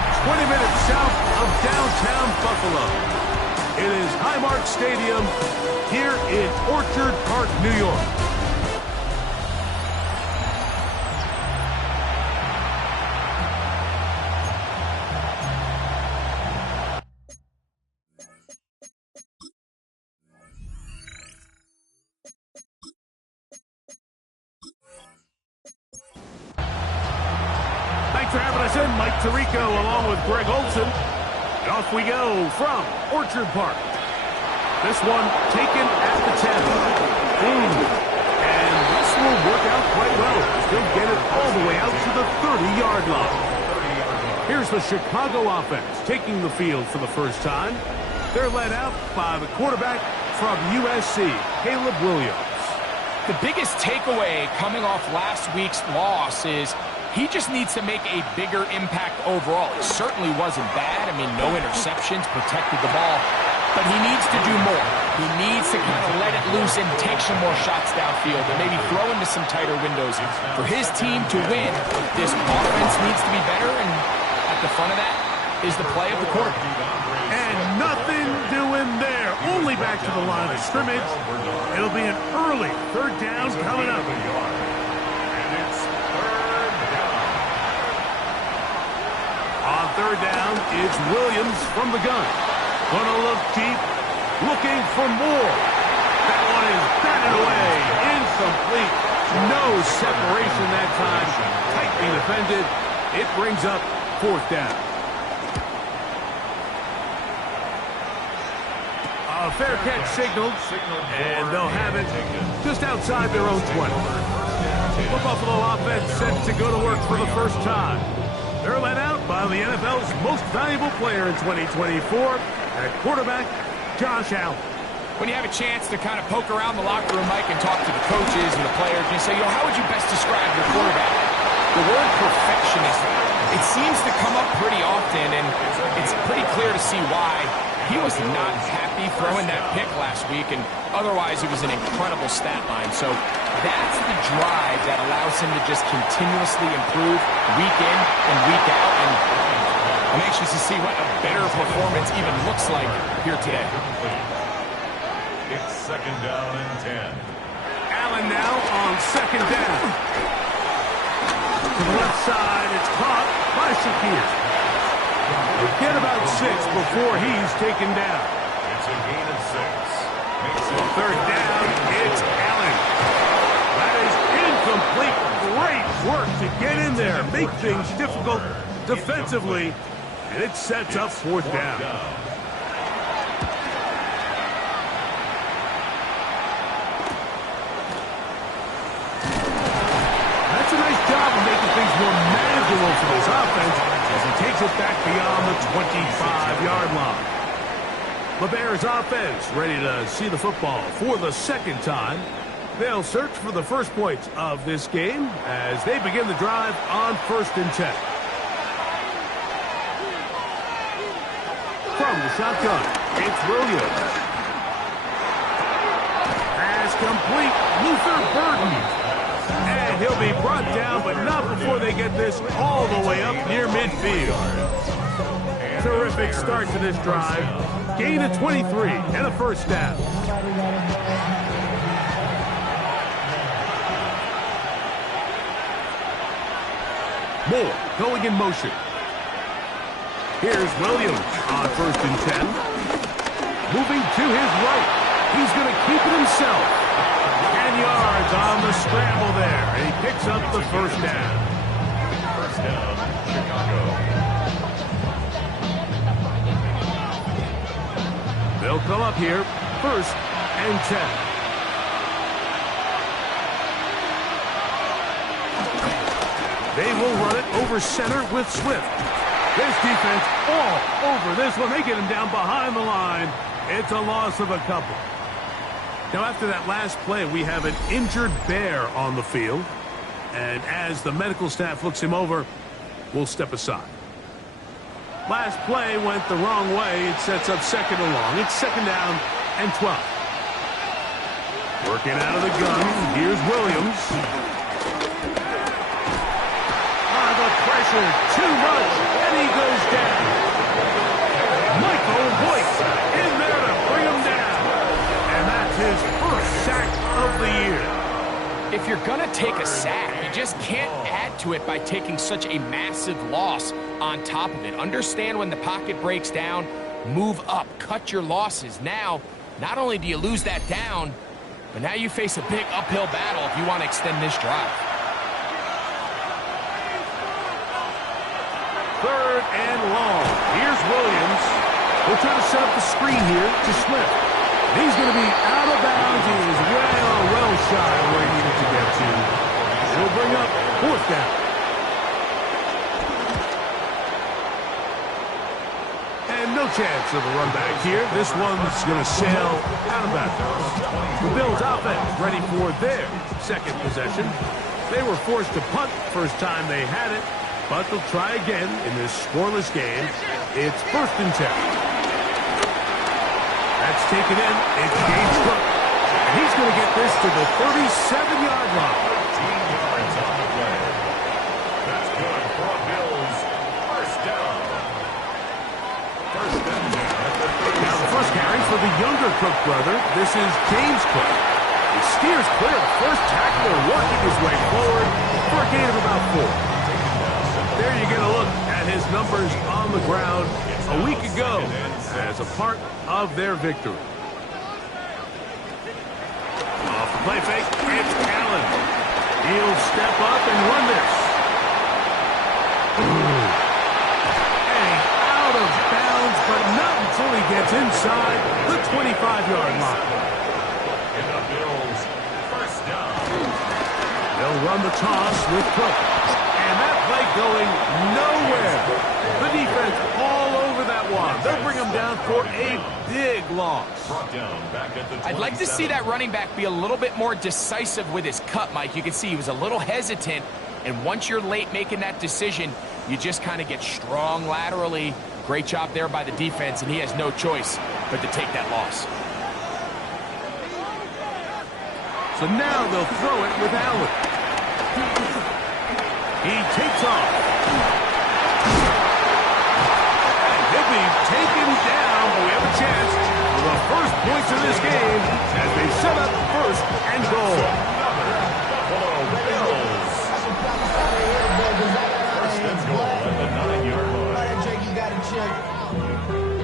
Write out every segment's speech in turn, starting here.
are 20 minutes south of downtown Buffalo. It is Highmark Stadium here in Orchard Park, New York. Thanks for having us in, Mike Tirico, along with Greg Olson. And off we go from Orchard Park. This one taken at the 10. And this will work out quite well. They'll get it all the way out to the 30-yard line. Here's the Chicago offense taking the field for the first time. They're led out by the quarterback from USC, Caleb Williams. The biggest takeaway coming off last week's loss is he just needs to make a bigger impact overall. It certainly wasn't bad. I mean, no interceptions, protected the ball. But he needs to do more. He needs to kind of let it loose and take some more shots downfield and maybe throw into some tighter windows. For his team to win, this offense needs to be better, and at the front of that is the play of the quarterback. And nothing doing there. Only back to the line of scrimmage. It'll be an early third down coming up. On third down, it's Williams from the gun. Gonna look deep, looking for more. That one is batted away, incomplete. No separation that time, tightly defended. It brings up fourth down. A fair catch signaled, and they'll have it just outside their own 20. The Buffalo offense set to go to work for the first time. They're led out by the NFL's most valuable player in 2024, at quarterback, Josh Allen. When you have a chance to kind of poke around the locker room, Mike, and talk to the coaches and the players, and you say, how would you best describe your quarterback? The word perfectionist, it seems to come up pretty often, and it's pretty clear to see why. He was not happy throwing that pick last week, and otherwise it was an incredible stat line. So that's the drive that allows him to just continuously improve week in and week out, and I'm anxious to see what a better performance even looks like here today. It's second down and 10. Allen now on second down. To the left side, it's caught by Shakir. Get about 6 before he's taken down. It's a gain of 6. On third down, it's Allen. That is incomplete. Great work to get in there, make things difficult defensively, and it sets up fourth down. That's a nice job of making things more manageable for this offense as he takes it back beyond the 25-yard line. The Bears offense ready to see the football for the second time. They'll search for the first points of this game as they begin the drive on 1st and 10. From the shotgun, it's Williams. Pass complete, Luther Burden. And he'll be brought down, but not before they get this all the way up near midfield. Terrific start to this drive. Gain of 23 and a first down. Moore going in motion. Here's Williams on 1st and 10. Moving to his right. He's going to keep it himself. 10 yards on the scramble there. And he picks up the first down. First down, Chicago. They'll come up here, 1st and 10. They will run it over center with Swift. This defense all over this one. They get him down behind the line. It's a loss of a couple. Now, after that last play, we have an injured Bear on the field. And as the medical staff looks him over, we'll step aside. Last play went the wrong way. It sets up 2nd and long. It's 2nd down and 12. Working out of the gun. Here's Williams. The pressure too much, and he goes you're going to take a sack, you just can't add to it by taking such a massive loss on top of it. Understand when the pocket breaks down, move up, cut your losses. Now, not only do you lose that down, but now you face a big uphill battle if you want to extend this drive. 3rd and long. Here's Williams. We'll try to set up the screen here to Swift. He's going to be out of bounds. He is well shy of where he needed to get to. It'll bring up 4th down. And no chance of a run back here. This one's going to sail out of bounds. The Bills offense ready for their 2nd possession. They were forced to punt first time they had it, but they'll try again in this scoreless game. It's 1st and 10. That's taken in. It's James Cook. And he's going to get this to the 37-yard line. 13 yards on the play. That's good for a Bills 1st down. 1st and 10. Now the first carry for the younger Cook brother. This is James Cook. He steers clear of the first tackler, working his way forward for a gain of about 4. There you get a look at his numbers on the ground a week ago as a part of their victory. Off the play fake, it's Allen. He'll step up and run this. And out of bounds, but not until he gets inside the 25-yard line. And the Bills 1st down. They'll run the toss with Cook. And that play going nowhere. The defense all over that one. They'll bring him down for a big loss. Brought down back at the I'd like to see that running back be a little bit more decisive with his cut, Mike. You can see he was a little hesitant, and once you're late making that decision, you just kind of get strong laterally. Great job there by the defense, and he has no choice but to take that loss. So now they'll throw it with Allen. He takes off. And he'll be taken down, but we have a chance for the first points of this game as they set up 1st and goal. Buffalo Bills. 1st and goal at the 9-yard line. You got to check.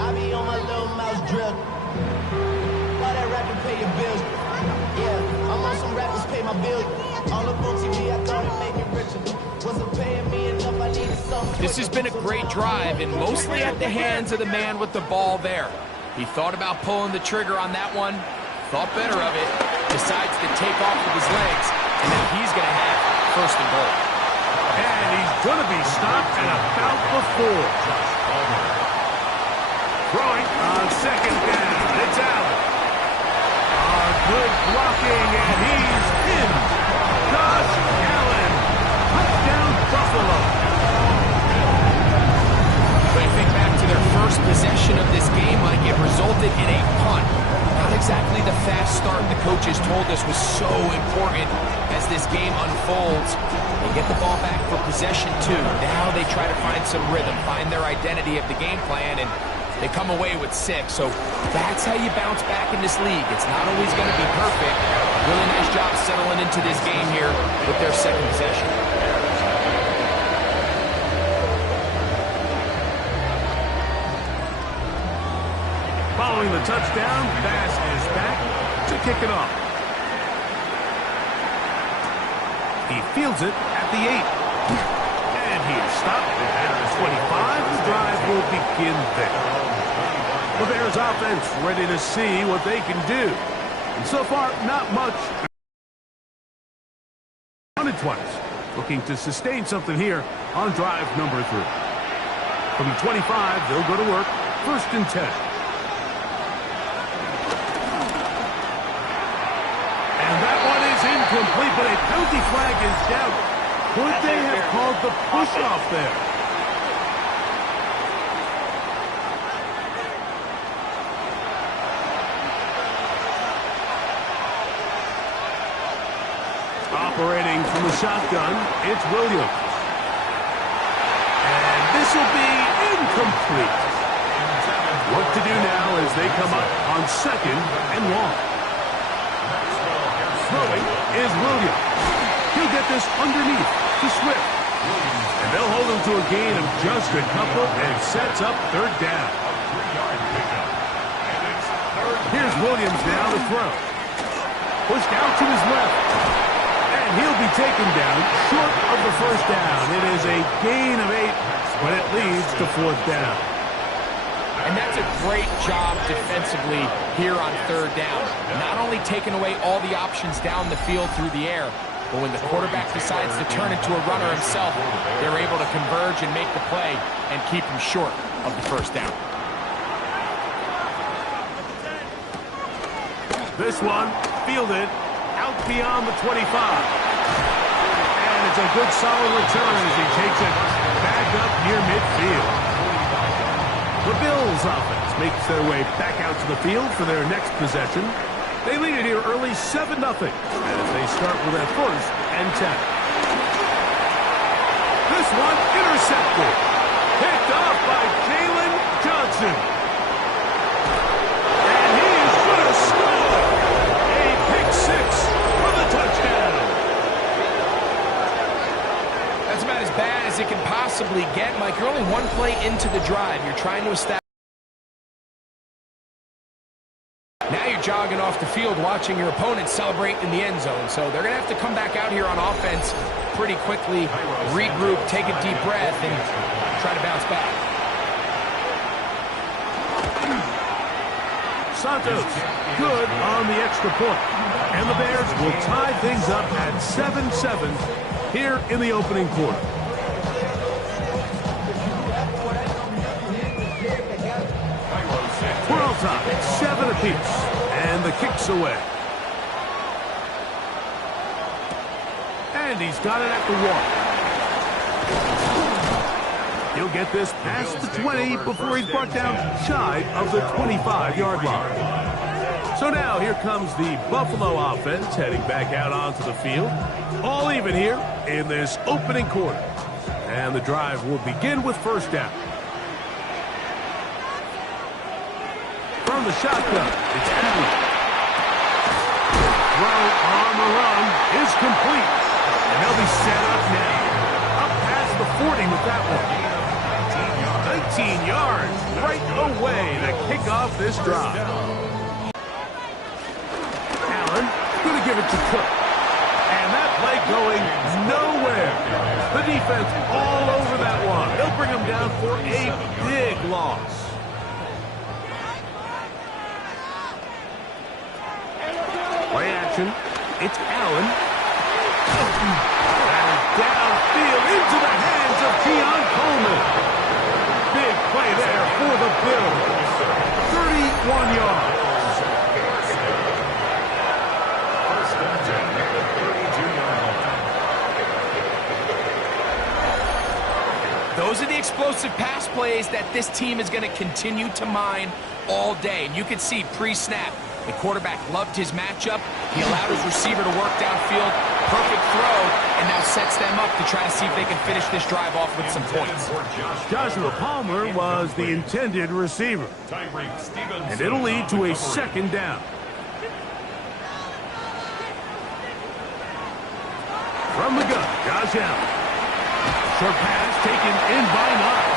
I be on my little mouse drip. All that rapping pay your bills. Yeah, I'm on some rappers pay my bills. All up on TV, I thought it made me richer. Wasn't paying me enough, I needed something. This has been a great drive, and mostly at the hands of the man with the ball there. He thought about pulling the trigger on that one, thought better of it, decides to take off with his legs, and now he's going to have 1st and goal. And he's going to be stopped at about the 4. Throwing on 2nd down. It's Allen. Good blocking, and he's in. Josh Allen. Touchdown, Buffalo. But I think back to their first possession of this game, like it resulted in a punt. Not exactly the fast start the coaches told us was so important as this game unfolds. They get the ball back for possession 2. Now they try to find some rhythm, find their identity of the game plan, and they come away with 6. So that's how you bounce back in this league. It's not always going to be perfect. Really nice job settling into this game here with their 2nd possession. Following the touchdown, Bass is back to kick it off. He fields it at the 8. And he is stopped at the 25. The drive will begin there. The Bears offense ready to see what they can do. And so far, not much. Punted twice. Looking to sustain something here on drive number 3. From the 25, they'll go to work. 1st and 10. And that one is incomplete, but a penalty flag is down. Could they have called the push-off there? Operating from the shotgun, it's Williams. And this will be incomplete. What to do now as they come up on 2nd and long. Throwing is Williams. He'll get this underneath to Swift. And they'll hold him to a gain of just a couple and sets up third down. Here's Williams now to throw. Pushed out to his left. And he'll be taken down short of the first down. It is a gain of 8, but it leads to fourth down. And that's a great job defensively here on third down. Not only taking away all the options down the field through the air, but when the quarterback decides to turn into a runner himself, they're able to converge and make the play and keep him short of the first down. This one fielded out beyond the 25. And it's a good solid return as he takes it back up near midfield. The Bills offense makes their way back out to the field for their next possession. They lead it here early 7-0 as they start with a 1st and 10. This one intercepted. Picked off by Jalen Johnson. And he is going to score. A pick 6 for the touchdown. That's about as bad as it can possibly get, Mike. You're only one play into the drive. You're trying to establish. Now you're jogging off the field watching your opponent celebrate in the end zone. So they're going to have to come back out here on offense pretty quickly, regroup, take a deep breath, and try to bounce back. Santos, good on the extra point. And the Bears will tie things up at 7-7 here in the opening quarter. We're all tied, 7 apiece, and the kick's away. And he's got it at the 1. He'll get this past the 20 before he's brought down shy of the 25-yard line. So now here comes the Buffalo offense heading back out onto the field. All even here in this opening quarter. And the drive will begin with first down. From the shotgun, it's Allen. Throw on the run is complete. And they'll be set up now. Up past the 40 with that one. 19 yards right away to kick off this drive. Allen going to give it to Cook. And that play going nowhere. The defense all over that one. They'll bring him down for a big loss. Play action. It's Allen. And downfield into the hands of Keon Coleman. Big play there for the Bills. 31 yards. Those are the explosive pass plays that this team is going to continue to mine all day. And you can see pre-snap, the quarterback loved his matchup. He allowed his receiver to work downfield. Perfect throw, and now sets them up to try to see if they can finish this drive off with some points. Joshua Palmer was the intended receiver. And it'll lead to a second down. From the gun, Josh Allen. Short pass taken in by Knox.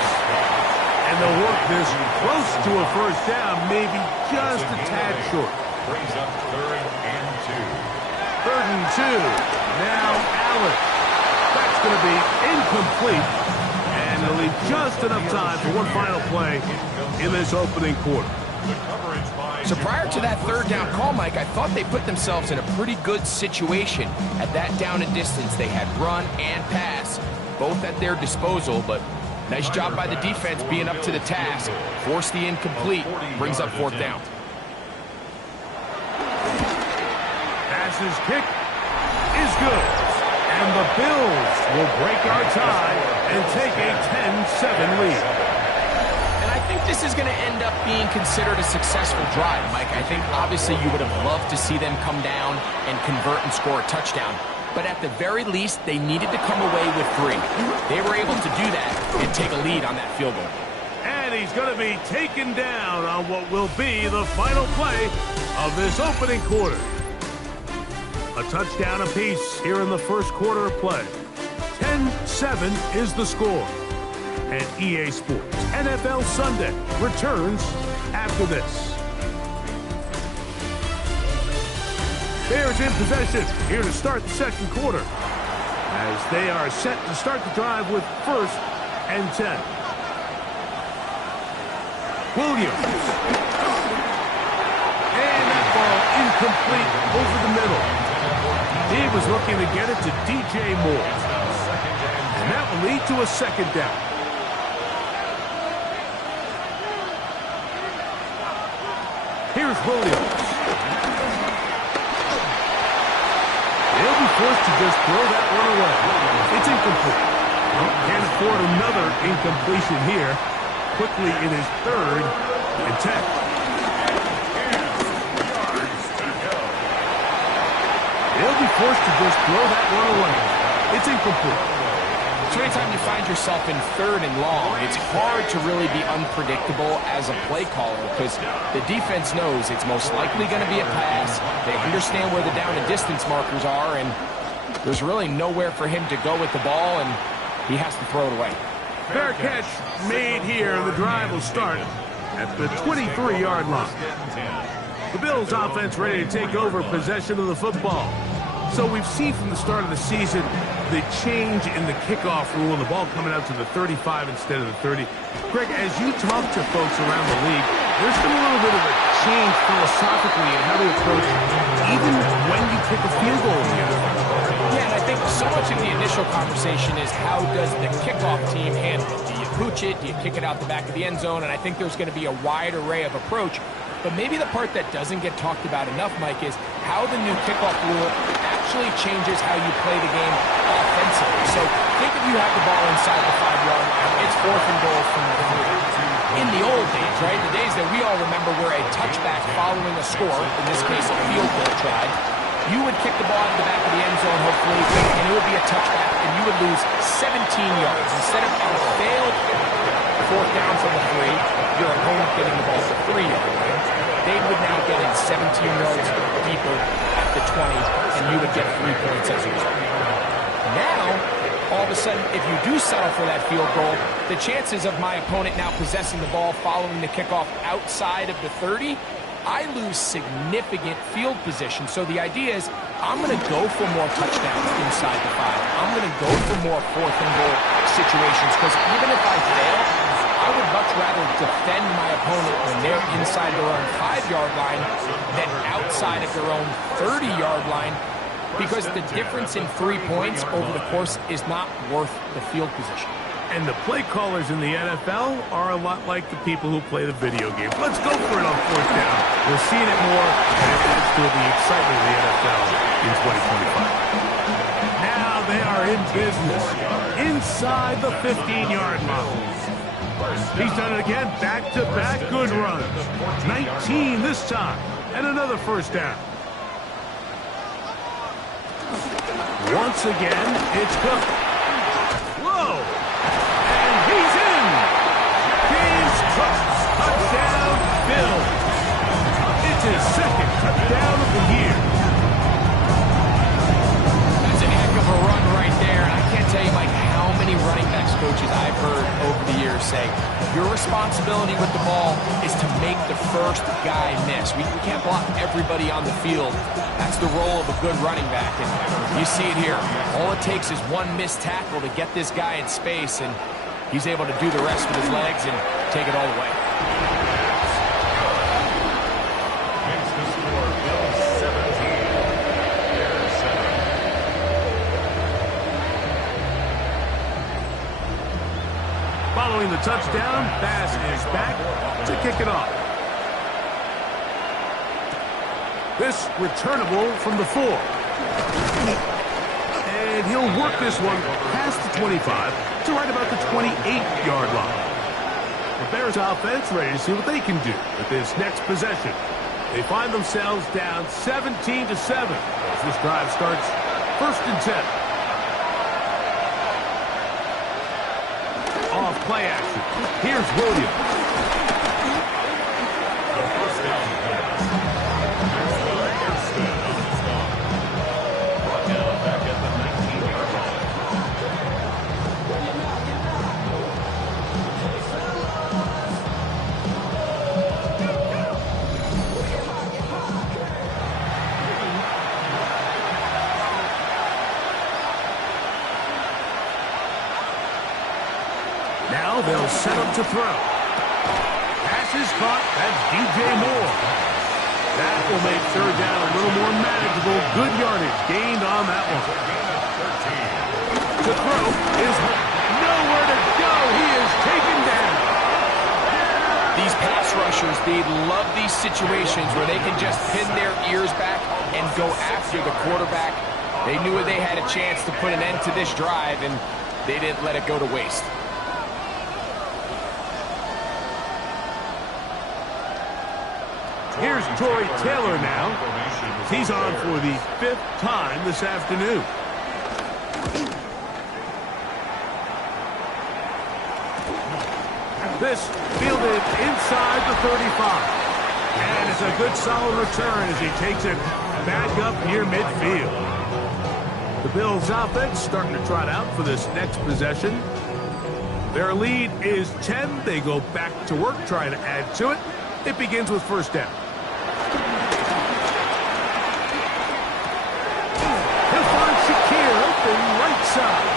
And they'll work this close to a first down, maybe just a tad short. Brings up 3rd and 2. 3rd and 2. Now Allen. That's going to be incomplete. And it'll leave just enough time for one final play in this opening quarter. So prior to that 3rd down call, Mike, I thought they put themselves in a pretty good situation at that down and distance. They had run and pass, both at their disposal, but nice job by the defense being up to the task. Force the incomplete, brings up 4th down. Passes kick is good. And the Bills will break our tie and take a 10-7 lead. And I think this is going to end up being considered a successful drive, Mike. I think obviously you would have loved to see them come down and convert and score a touchdown. But at the very least, they needed to come away with 3. They were able to do that and take a lead on that field goal. And he's going to be taken down on what will be the final play of this opening quarter. A touchdown apiece here in the first quarter of play. 10-7 is the score. And EA Sports NFL Sunday returns after this. Bears in possession here to start the second quarter, as they are set to start the drive with 1st and 10. Williams. And that ball incomplete over the middle. He was looking to get it to DJ Moore. And that will lead to a second down. Here's Williams. They'll be forced to just throw that one away. It's incomplete. Well, can't afford another incompletion here. Quickly in his 3rd and 10. They'll be forced to just throw that one away. It's incomplete. So anytime you find yourself in 3rd and long, it's hard to really be unpredictable as a play caller because the defense knows it's most likely going to be a pass. They understand where the down and distance markers are, and there's really nowhere for him to go with the ball, and he has to throw it away. Fair catch made here, and the drive will start at the 23-yard line. The Bills offense ready to take over possession of the football. So we've seen from the start of the season the change in the kickoff rule and the ball coming out to the 35 instead of the 30. Greg, as you talk to folks around the league, there's been a little bit of a change philosophically in how they approach even when you kick a field goal in the NFL. Yeah, and I think so much of the initial conversation is how does the kickoff team handle it? Do you pooch it? Do you kick it out the back of the end zone? And I think there's going to be a wide array of approach. But maybe the part that doesn't get talked about enough, Mike, is how the new kickoff rule actually changes how you play the game offensively. So think if you have the ball inside the 5-yard line, it's 4th and goal from the 3. In the old days, right, the days that we all remember where a touchback following a score, in this case a field goal tried, you would kick the ball into the back of the end zone, hopefully, and it would be a touchback, and you would lose 17 yards. Instead of a failed 4th down from the 3, your opponent getting the ball at the 3-yard line, they would now get in 17 yards deeper at the 20, and you would get 3 points as a result. Now, all of a sudden, if you do settle for that field goal, the chances of my opponent now possessing the ball following the kickoff outside of the 30, I lose significant field position. So the idea is I'm going to go for more touchdowns inside the 5. I'm going to go for more 4th and goal situations because even if I fail, I would much rather defend my opponent when they're inside their own 5-yard line than outside of their own 30-yard line because the difference in 3 points over the course is not worth the field position. And the play callers in the NFL are a lot like the people who play the video games. Let's go for it on 4th down. We're seeing it more, and it adds to the excitement of the NFL in 2025. Now they are in business inside the 15-yard line. He's done it again, back-to-back good runs. 19 this time, and another 1st down. Once again, it's Cook. Whoa! And he's in! James Cook, touchdown, Bill. It's his 2nd touchdown of the year. That's a heck of a run right there, and I can't tell you, Mike, how many running backs coaches I've heard over the years say, your responsibility with the ball is to make the first guy miss. We can't block everybody on the field. That's the role of a good running back, and you see it here. All it takes is one missed tackle to get this guy in space, and he's able to do the rest with his legs and take it all away. Makes the score Bills 17, Bears 7. Following the touchdown, Bass is back to kick it off. This returnable from the 4. And he'll work this one past the 25 to right about the 28-yard line. The Bears offense ready to see what they can do with this next possession. They find themselves down 17-7 as this drive starts 1st and 10. Off play action. Here's Williams. throw. Pass is caught. That's DJ Moore. That will make third down a little more manageable. Good yardage gained on that one. The throw is nowhere to go. He is taken down. These pass rushers, they love these situations where they can just pin their ears back and go after the quarterback. They knew they had a chance to put an end to this drive, and they didn't let it go to waste. Here's Tory Taylor now. He's on for the 5th time this afternoon. This fielded inside the 35. And it's a good solid return as he takes it back up near midfield. The Bills offense starting to trot out for this next possession. Their lead is 10. They go back to work trying to add to it. It begins with first down. He'll find Shakir open right side.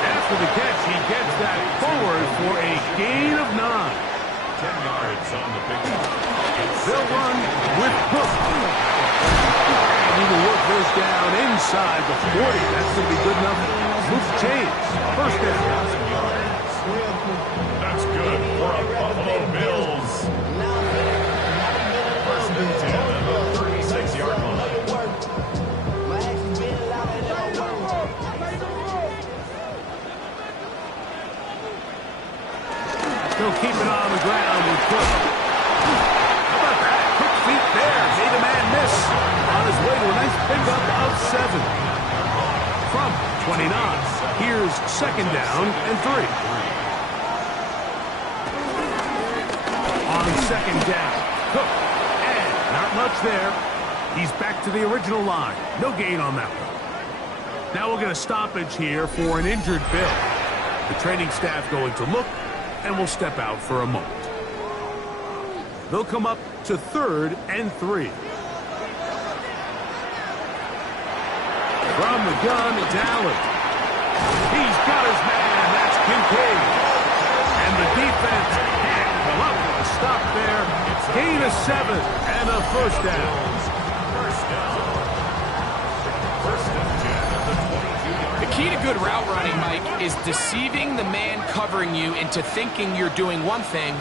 After the catch, he gets that forward for a gain of 9. 10 yards on the pickup. They'll run with Hook. And he will work this down inside the 40. That's going to be good enough. Move the chains. First down. That's good for a Buffalo Bills. First and 10 on the 36-yard line. Still keeping on the ground with Cook. How about that? Quick feet there. Made a man miss. On his way to a nice pickup of 7. From 29. Here's second down and 3. On second down. Cook. And not much there. He's back to the original line. No gain on that one. Now we'll get a stoppage here for an injured Bill. The training staff going to look and will step out for a moment. They'll come up to 3rd and 3. From the gun, it's Allen. He's got his man. That's Kincaid. And the defense can't come up with a stop there. Gain of 7 and a first down. First down. First and 10 at the 22-yard. The key to good route running, Mike, is deceiving the man covering you into thinking you're doing one thing,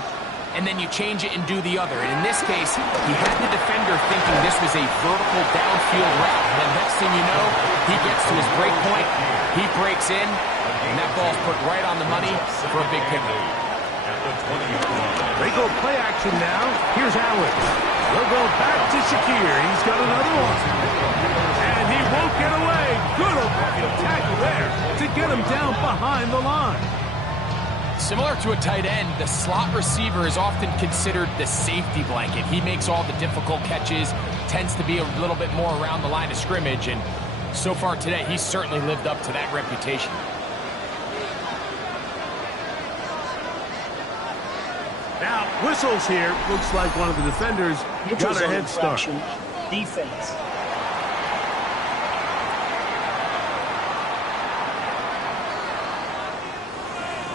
and then you change it and do the other. And in this case, he had the defender thinking this was a vertical downfield route. And then next thing you know, he gets to his break point, he breaks in, and that ball's put right on the money for a big pickup. They go play action now. Here's Allen. They'll go back to Shakir. He's got another one. And he won't get away. Good open tackle there to get him down behind the line. Similar to a tight end, the slot receiver is often considered the safety blanket. He makes all the difficult catches, tends to be a little bit more around the line of scrimmage, and so far today, he's certainly lived up to that reputation. Now, whistles here. Looks like one of the defenders got a head start. Defense.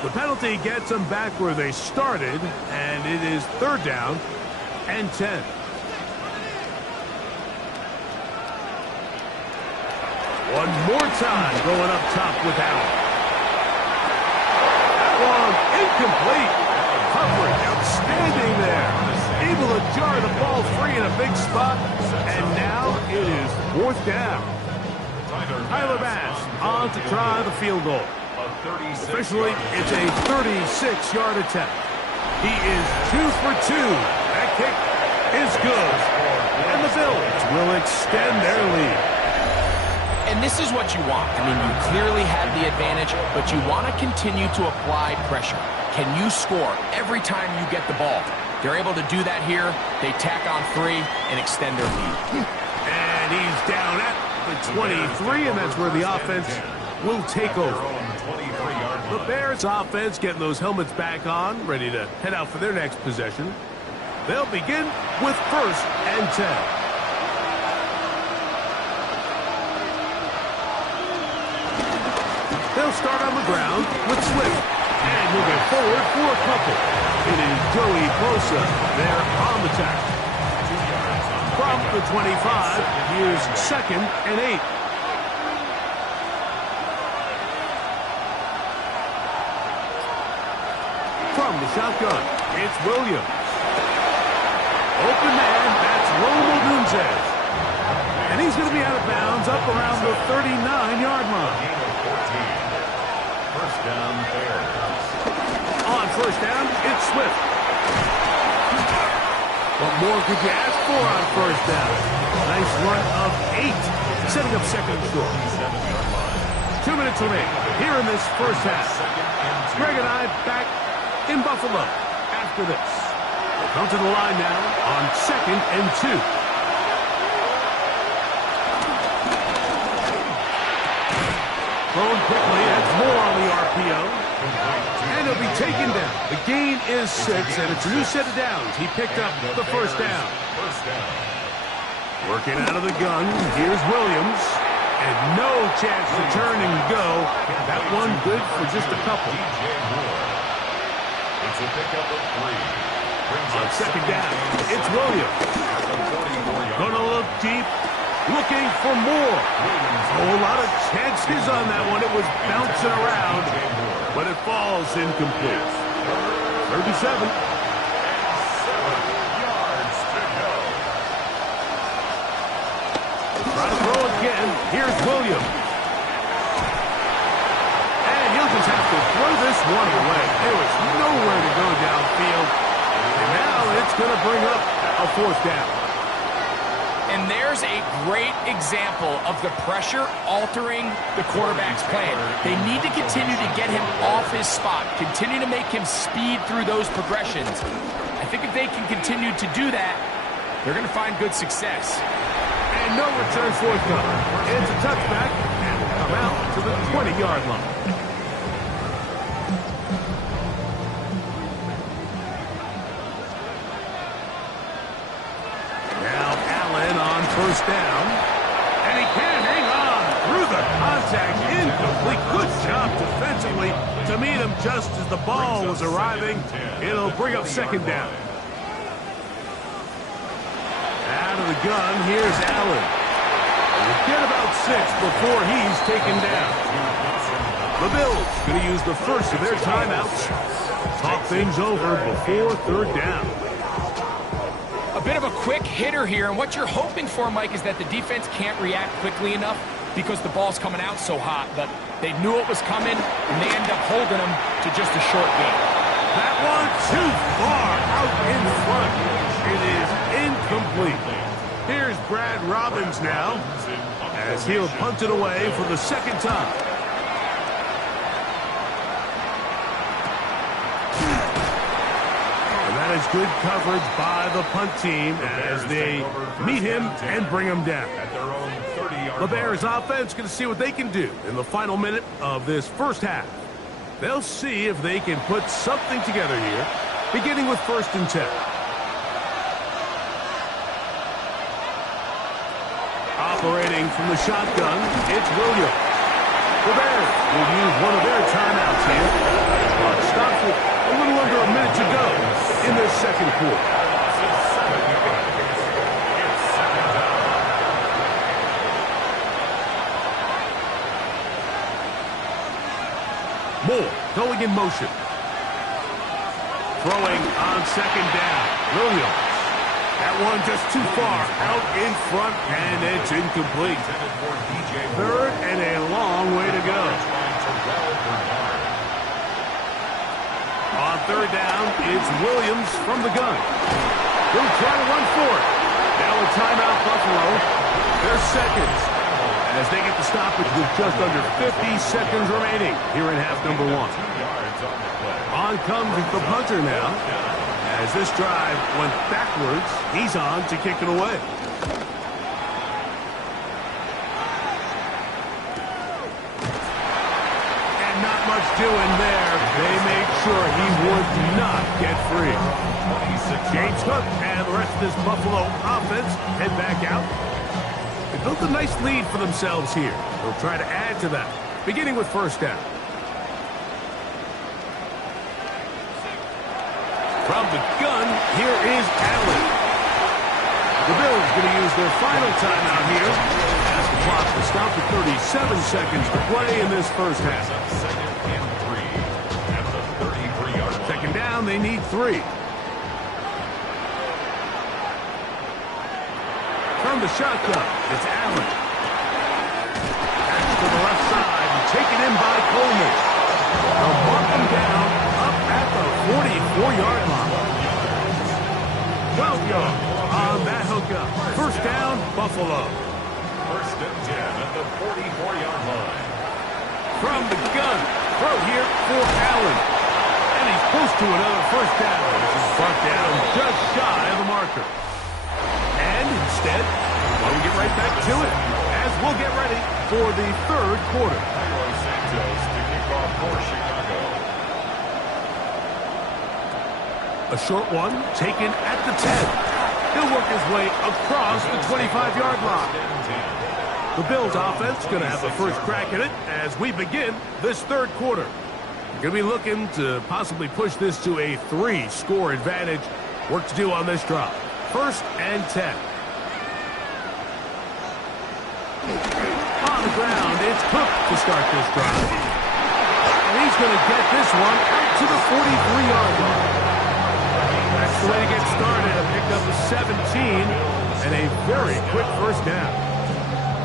The penalty gets them back where they started, and it is 3rd down and 10. One more time going up top with Allen. That one incomplete. Coverage outstanding there. Able to jar the ball free in a big spot, and now it is 4th down. Tyler Bass on to try the field goal. Officially, it's a 36-yard attempt. He is 2 for 2. That kick is good. And the Bills will extend their lead. And this is what you want. I mean, you clearly have the advantage, but you want to continue to apply pressure. Can you score every time you get the ball? They're able to do that here. They tack on 3 and extend their lead. And he's down at the 23, and that's where the offense will take over. The Bears offense getting those helmets back on, ready to head out for their next possession. They'll begin with 1st and 10. They'll start on the ground with Swift. And will get forward for a couple. It is Joey Bosa there on the tackle. From the 25, here's 2nd and 8. From the shotgun, it's Williams. Open man, that's Romo Gunzez. And he's going to be out of bounds up around the 39-yard line. First down, Bears. On first down, it's Swift. What more could you ask for on first down? Nice run of 8, setting up second and short. 2 minutes remain here in this first half. Greg and I back in Buffalo after this. We'll come to the line now on 2nd and 2. Thrown quickly, that's more on the RPO. And he'll be taken down. The gain is 6, and it's a new set of downs. He picked up the first down. Working out of the gun, here's Williams. And no chance to turn and go. That one good for just a couple. It's a pickup of 3. On second down, it's Williams. Gonna look deep, looking for more. A whole lot of chances on that one. It was bouncing around, but it falls incomplete. 37. 7 yards to go. Try to throw again. Here's Williams. And he'll just have to throw this one away. There was nowhere to go downfield. And now it's going to bring up a 4th down. And there's a great example of the pressure altering the quarterback's plan. They need to continue to get him off his spot, continue to make him speed through those progressions. I think if they can continue to do that, they're going to find good success. And no return forthcoming. It's a touchback, and will come out to the 20-yard line. Now Allen on first down. And he can hang on through the contact. Incomplete. Good job defensively to meet him just as the ball was arriving. It'll bring up 2nd down. Out of the gun, here's Allen. We'll get about 6 before he's taken down. The Bills going to use the first of their timeouts. Talk things over before 3rd down. A bit of a quick hitter here, and what you're hoping for, Mike, is that the defense can't react quickly enough because the ball's coming out so hot. But they knew it was coming, and they end up holding them to just a short gain. That one too far out in front. It is incomplete. Here's Brad Robbins now as he'll punt it away for the 2nd time. And that is good coverage by the punt team as they meet him and bring him down. The Bears offense going to see what they can do in the final minute of this first half. They'll see if they can put something together here, beginning with 1st and 10. Operating from the shotgun, it's Williams. The Bears will use one of their timeouts here. Clock stops with a little under a minute to go in this 2nd quarter. Moore going in motion. Throwing on 2nd down. Williams. That one just too far out in front, and it's incomplete. 3rd and a long way to go. On 3rd down, it's Williams from the gun. He'll try to run for it. Now a timeout, Buffalo. Their seconds as they get the stoppage with just under 50 seconds remaining here in half number 1. On comes the punter now. As this drive went backwards, he's on to kick it away. And not much doing there. They made sure he would not get free. James Cook and the rest of this Buffalo offense head back out. They built a nice lead for themselves here. They'll try to add to that, beginning with 1st down. From the gun, here is Allen. The Bills going to use their final timeout here as the clock will stop at 37 seconds to play in this first half. Second and 3 at the 33-yard line. Second down, they need 3. From the shotgun, it's Allen. Pass to the left side and taken in by Coleman. They'll mark him down up at the 44-yard line. 12 yards on that hookup. First down, Buffalo. First and 10 at the 44-yard line. From the gun, throw here for Allen. And he's close to another first down. This is brought down just shy of the marker. And instead, well, we get right back to it as we'll get ready for the third quarter. Los Santos to kick off for Chicago. A short one taken at the 10. He'll work his way across the 25-yard line. The Bills offense going to have the first crack at it as we begin this third quarter. Going to be looking to possibly push this to a 3-score advantage. Work to do on this drive. First and 10. On the ground, it's Cook to start this drive. And he's going to get this one out to the 43-yard line. That's the way to get started. A pickup of 17 and a very quick first down.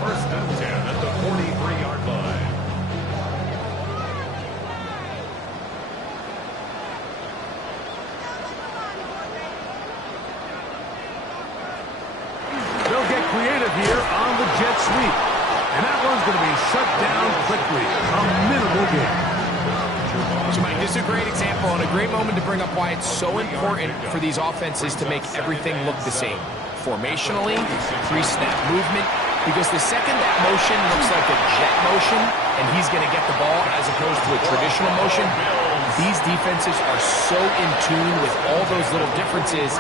First and 10 at the 43-yard line. They'll get creative here on the jet sweep. And that one's going to be shut down quickly. A minimal gain. So, Mike, this is a great example and a great moment to bring up why it's so important for these offenses to make everything look the same. Formationally, pre-snap movement, because the second that motion looks like a jet motion and he's going to get the ball as opposed to a traditional motion, these defenses are so in tune with all those little differences.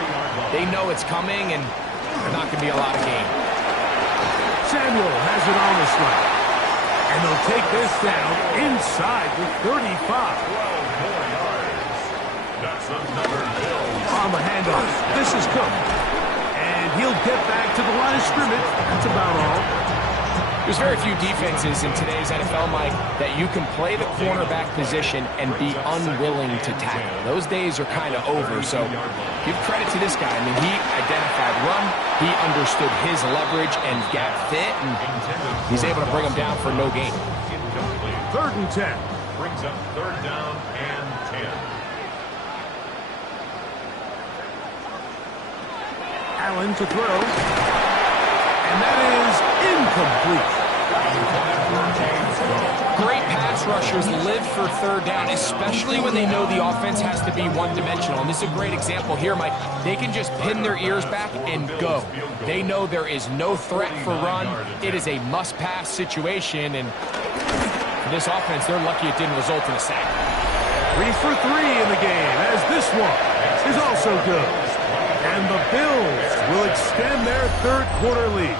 They know it's coming and there's not going to be a lot of gain. Samuel has it on the slide. And they'll take this down inside the 35. 12 more yards. That's another Bills. On the handoff, this is Cook. And he'll get back to the line of scrimmage. That's about all. There's very few defenses in today's NFL, Mike, that you can play the cornerback position and be unwilling to tackle. Those days are kind of over, so give credit to this guy. I mean, he identified run, he understood his leverage and gap fit, and he's able to bring him down for no gain. Third and 10. Brings up third down and 10. Allen to throw. And that is incomplete. Great pass rushers live for third down, especially when they know the offense has to be one-dimensional. And this is a great example here, Mike. They can just pin their ears back and go. They know there is no threat for run. It is a must-pass situation, and for this offense, they're lucky it didn't result in a sack. 3 for 3 in the game, as this one is also good. And the Bills will extend their third quarter lead.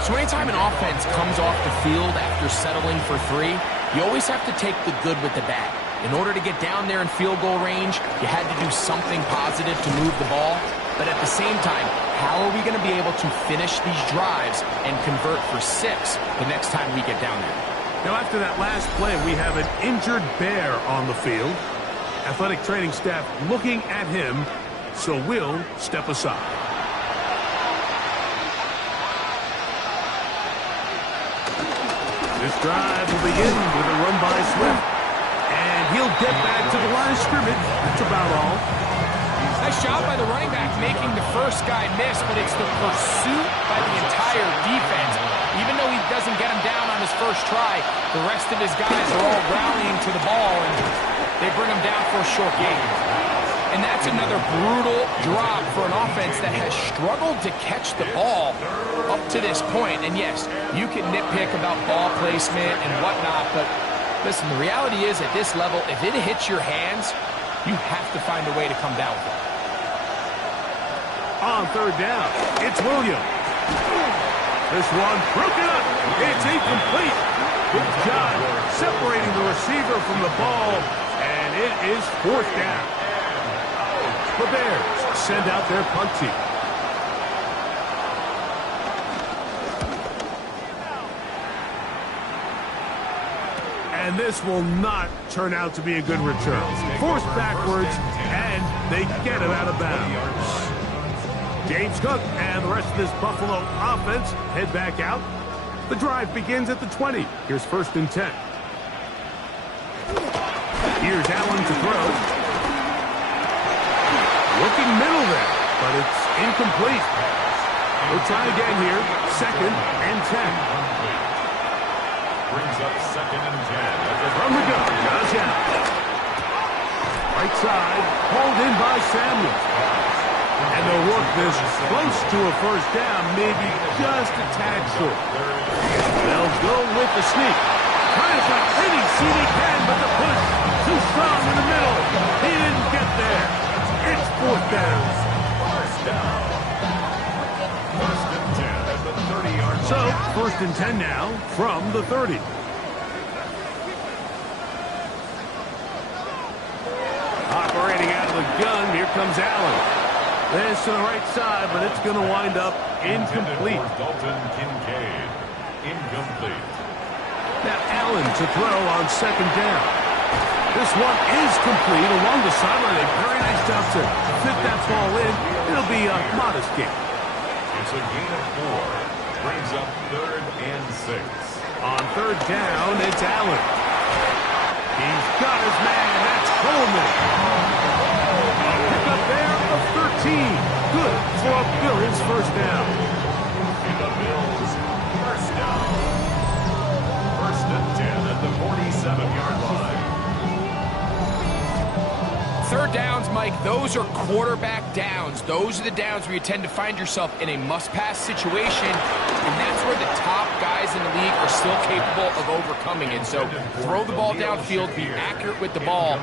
So anytime an offense comes off the field after settling for 3, you always have to take the good with the bad. In order to get down there in field goal range, you had to do something positive to move the ball. But at the same time, how are we going to be able to finish these drives and convert for 6 the next time we get down there? Now, after that last play, we have an injured Bear on the field. Athletic training staff looking at him, so we'll step aside. This drive will begin with a run by Swift. And he'll get back to the line of scrimmage. That's about all. Nice job by the running back making the first guy miss, but it's the pursuit by the entire defense. Even though he doesn't get him down on his first try, the rest of his guys are all rallying to the ball, and they bring him down for a short gain. And that's another brutal drop for an offense that has struggled to catch the ball up to this point. And yes, you can nitpick about ball placement and whatnot, but listen, the reality is at this level, if it hits your hands, you have to find a way to come down with it. On third down, it's Williams. This one broken up. It's incomplete. Good job separating the receiver from the ball, and it is fourth down. Bears send out their punt team. And this will not turn out to be a good return. Forced backwards, and they get it out of bounds. James Cook and the rest of this Buffalo offense head back out. The drive begins at the 20. Here's 1st and 10. Here's Allen to throw. Looking middle there, but it's incomplete. We'll try again here. 2nd and 10. Brings up 2nd and 10. From the gun, Josh Allen. Right side, hauled in by Samuels. And they'll work this close to a 1st down, maybe just a tad short. They'll go with the sneak. Trying to any seat he can, but the push too strong in the middle. He didn't get there. It's 4th down. 1st down. 1st and 10 at the 30-yard line. So, 1st and 10 now from the 30. Operating out of the gun, here comes Allen. This to the right side, but it's going to wind up incomplete. Dalton Kincaid. Incomplete. Now Allen to throw on 2nd down. This one is complete along the sideline. A very nice job to fit that ball in. It'll be a modest gain. It's a gain of 4. Brings up 3rd and 6. On 3rd down, it's Allen. He's got his man. That's Coleman. Pick up there of 13. Good for a Bills 1st down. The Bills 1st down. 1st and 10 at the 47-yard line. 3rd downs, Mike, those are quarterback downs. Those are the downs where you tend to find yourself in a must-pass situation, and that's where the top guys in the league are still capable of overcoming it. So throw the ball downfield, be accurate with the ball.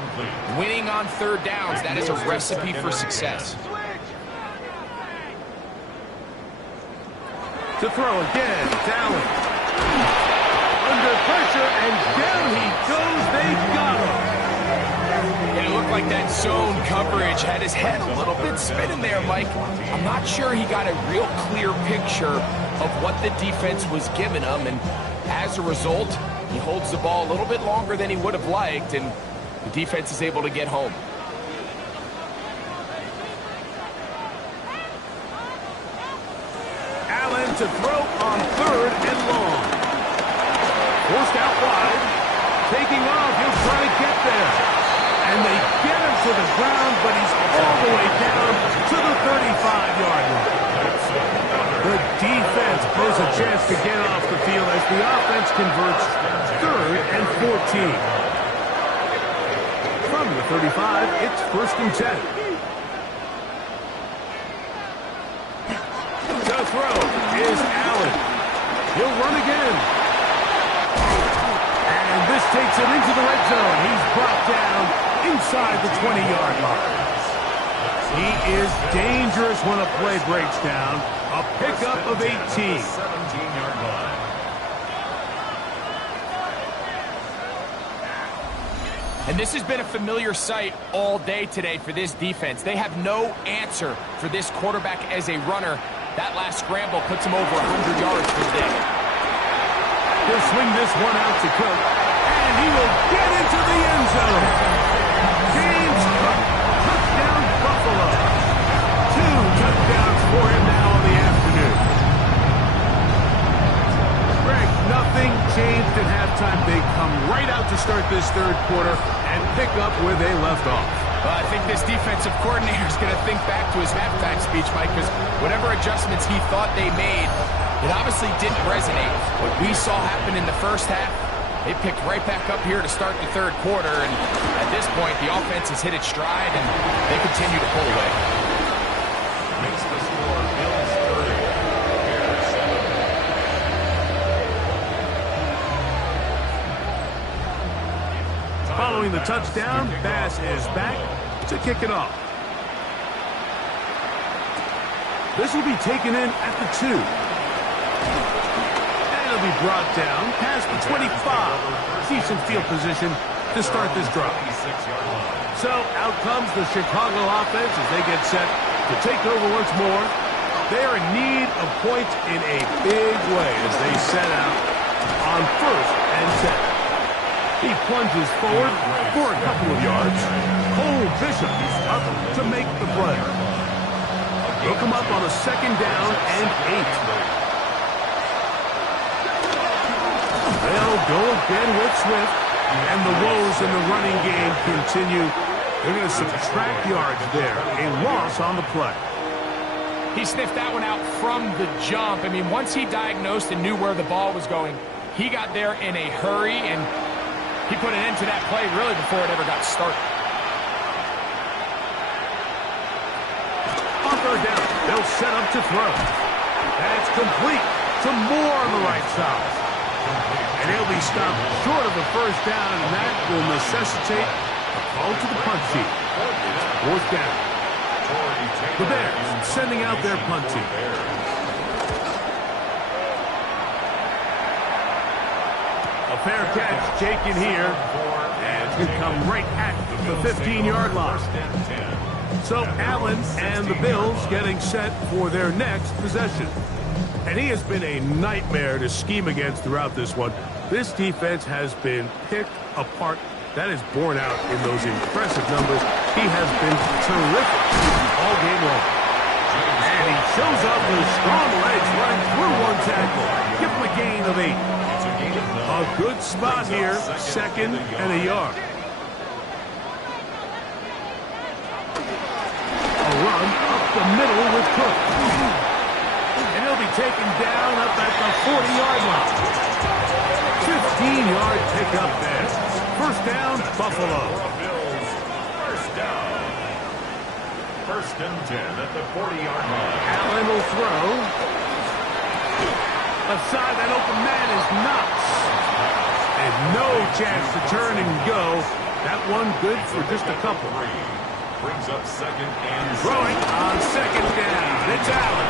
Winning on 3rd downs, that is a recipe for success. To throw again, Allen. Under pressure, and down he goes. They got him. And it looked like that zone coverage had his head a little bit spinning there, Mike. I'm not sure he got a real clear picture of what the defense was giving him, and as a result, he holds the ball a little bit longer than he would have liked, and the defense is able to get home. Allen to throw on 3rd and long. Forced out wide. Taking off, he'll try to get there. And they get him to the ground, but he's all the way down to the 35-yard line. The defense blows a chance to get off the field as the offense converts 3rd and 14. From the 35, it's 1st and 10. To throw is Allen. He'll run again. And this takes him into the red zone. He's brought down inside the 20-yard line. He is dangerous when a play breaks down. A pickup of 18. 17-yard line. And this has been a familiar sight all day today for this defense. They have no answer for this quarterback as a runner. That last scramble puts him over 100 yards for the day. He'll swing this one out to Cook, and he will get into the end zone. James Cook, touchdown Buffalo. 2 touchdowns for him now in the afternoon. Greg, nothing changed at halftime. They come right out to start this 3rd quarter and pick up where they left off. Well, I think this defensive coordinator is going to think back to his halftime speech, Mike, because whatever adjustments he thought they made, it obviously didn't resonate. What we saw happen in the 1st half, they picked right back up here to start the 3rd quarter, and at this point, the offense has hit its stride, and they continue to pull away. Makes the score Bills 30. Bears 7. Following the touchdown, Bass is back to kick it off. This will be taken in at the 2. And it'll be brought down past the 25. Decent field position to start this drive. 26-yard line. So out comes the Chicago offense as they get set to take over once more. They are in need of points in a big way as they set out on 1st and 10. He plunges forward for a couple of yards. Cole Bishop is up to make the play. He'll come up on a 2nd down and 8. They'll go again with Swift, and the woes in the running game continue. They're going to subtract yards there. A loss on the play. He sniffed that one out from the jump. I mean, once he diagnosed and knew where the ball was going, he got there in a hurry, and he put an end to that play really before it ever got started. On 3rd down, they'll set up to throw. That's complete to Moore on the right side. And he'll be stopped short of a 1st down, and that will necessitate a call to the punt team. It's 4th down. The Bears sending out their punt team. A fair catch taken here, and it's going to come right at the 15-yard line. So Allen and the Bills getting set for their next possession. And he has been a nightmare to scheme against throughout this one. This defense has been picked apart. That is borne out in those impressive numbers. He has been terrific all game long. And he shows up with strong legs running through one tackle. Give him a gain of 8. A good spot here, 2nd and a yard. A run up the middle with Cook. And he'll be taken down up at the 40-yard line. 15-yard pickup there. 1st down, Buffalo. Bills, 1st down. 1st and 10 at the 40-yard line. Allen will throw. Left side, that open man is Knox. And no chance to turn and go. That one good for just a couple. Brings up 2nd and Throwing on 2nd down. It's Allen.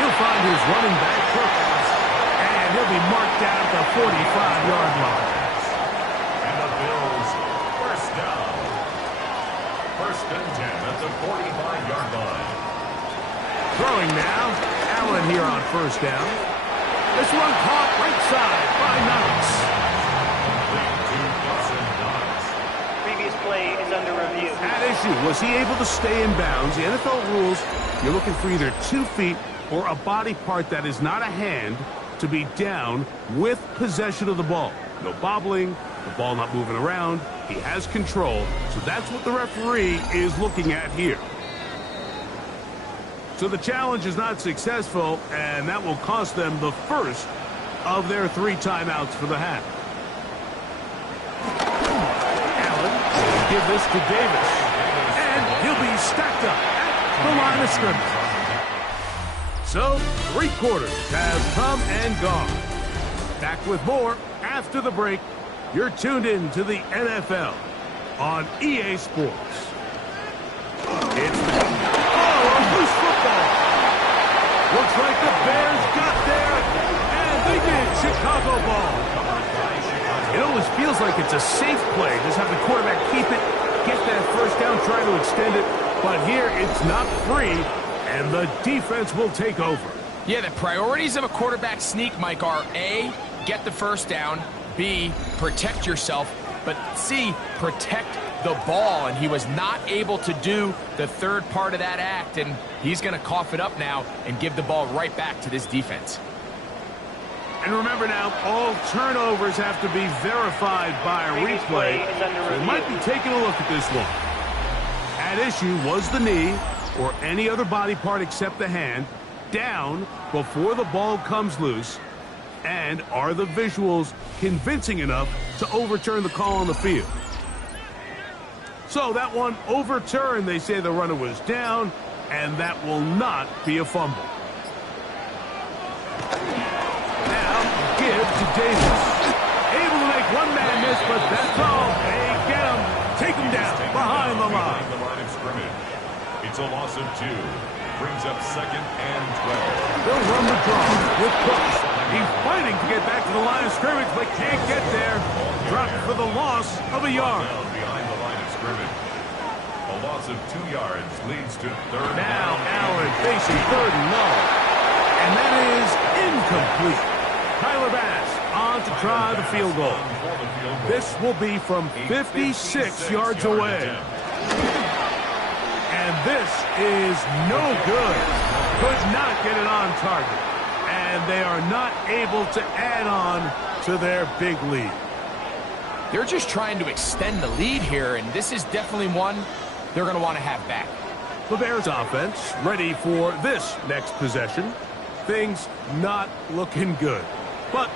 He'll find his running back, Cook. And he'll be marked down at the 45-yard line. And the Bills, 1st down. 1st and 10 at the 45-yard line. Throwing now. Allen here on 1st down. This one caught right side by Knox. Previous play is under review. At issue, was he able to stay in bounds? The NFL rules, you're looking for either 2 feet or a body part that is not a hand to be down with possession of the ball. No bobbling, the ball not moving around. He has control, so that's what the referee is looking at here. So the challenge is not successful, and that will cost them the first of their 3 timeouts for the half. Allen will give this to Davis, and he'll be stacked up at the line of scrimmage. So 3 quarters have come and gone. Back with more after the break. You're tuned in to the NFL on EA Sports. It's a loose football. Looks like the Bears got there, and they did. Chicago ball. It always feels like it's a safe play. Just have the quarterback keep it, get that 1st down, try to extend it. But here it's not free, and the defense will take over. Yeah, the priorities of a quarterback sneak, Mike, are A, get the 1st down, B, protect yourself, but C, protect the ball. And he was not able to do the 3rd part of that act, and he's going to cough it up now and give the ball right back to this defense. And remember now, all turnovers have to be verified by a replay. So they might be taking a look at this one. At issue was the knee, or any other body part except the hand, down before the ball comes loose. And are the visuals convincing enough to overturn the call on the field? So that one overturned. They say the runner was down, and that will not be a fumble. Now, give to Davis. Able to make one man miss, but that's all. They get him. Take him down behind the line. The line of scrimmage. It's a loss of 2. Brings up 2nd and 12. They'll run the draw with Cook. He's fighting to get back to the line of scrimmage, but can't get there. Dropped for the loss of a yard. Down behind the line of scrimmage. loss of 2 yards leads to third Now down. Allen facing 3rd and long. And that is incomplete. Tyler Bass on to try the field goal. This will be from 56 yards away. And this is no good. Could not get it on target. And they are not able to add on to their big lead. They're just trying to extend the lead here, and this is definitely one they're going to want to have back. The Bears offense ready for this next possession. Things not looking good. But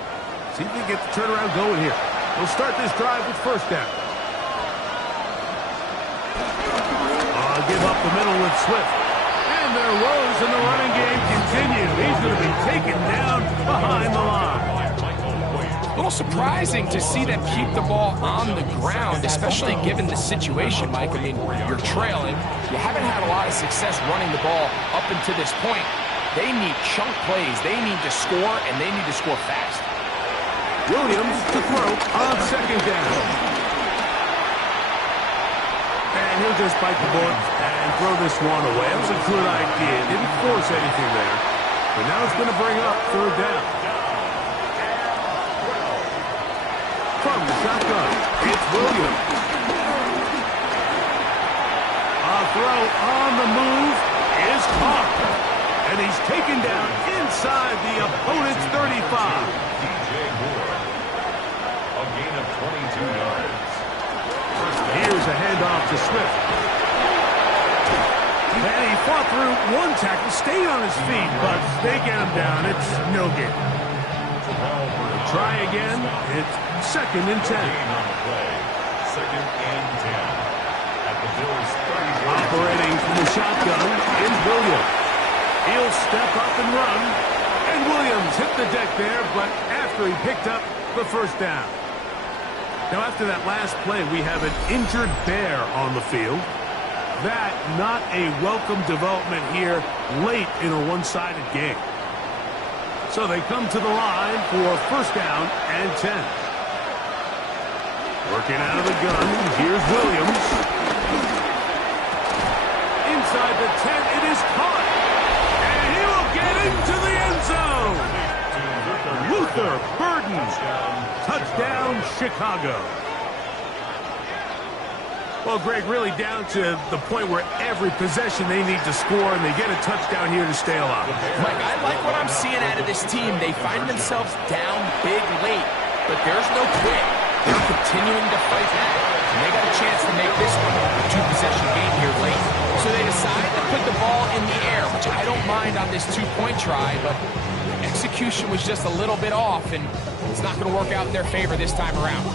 see if they get the turnaround going here. We'll start this drive with 1st down. Give up the middle with Swift. And their woes in the running game continue. He's going to be taken down behind the line. A little surprising to see them keep the ball on the ground, especially given the situation, Mike. I mean, you're trailing. You haven't had a lot of success running the ball up until this point. They need chunk plays. They need to score, and they need to score fast. Williams to throw on 2nd down. And he'll just bite the bullet and throw this one away. That was a good idea. Didn't force anything there. But now it's going to bring up 3rd down. From the shotgun, it's Williams. A throw on the move is caught. And he's taken down inside the opponent's 35. DJ Moore. A gain of 22 yards. Here's a handoff to Swift. And he fought through one tackle, stayed on his feet, but they get him down. It's no gain. Try again. It's 2nd and 10. 2nd and 10. At the Bills' 30. Operating from the shotgun is Williams. He'll step up and run. And Williams hit the deck there, but after he picked up the 1st down. Now, after that last play, we have an injured Bear on the field. That not a welcome development here late in a one-sided game. So they come to the line for 1st down and 10. Working out of the gun, here's Williams. Inside the 10, it is caught. And he will get into the end zone. Luther Burden. Touchdown, Chicago. Well, Greg, really down to the point where every possession they need to score, and they get a touchdown here to stay alive. Mike, I like what I'm seeing out of this team. They find themselves down big late, but there's no quit. They're continuing to fight back, and they got a chance to make this one a 2-possession game here late. So they decide to put the ball in the air, which I don't mind on this 2-point try, but execution was just a little bit off, and it's not going to work out in their favor this time around.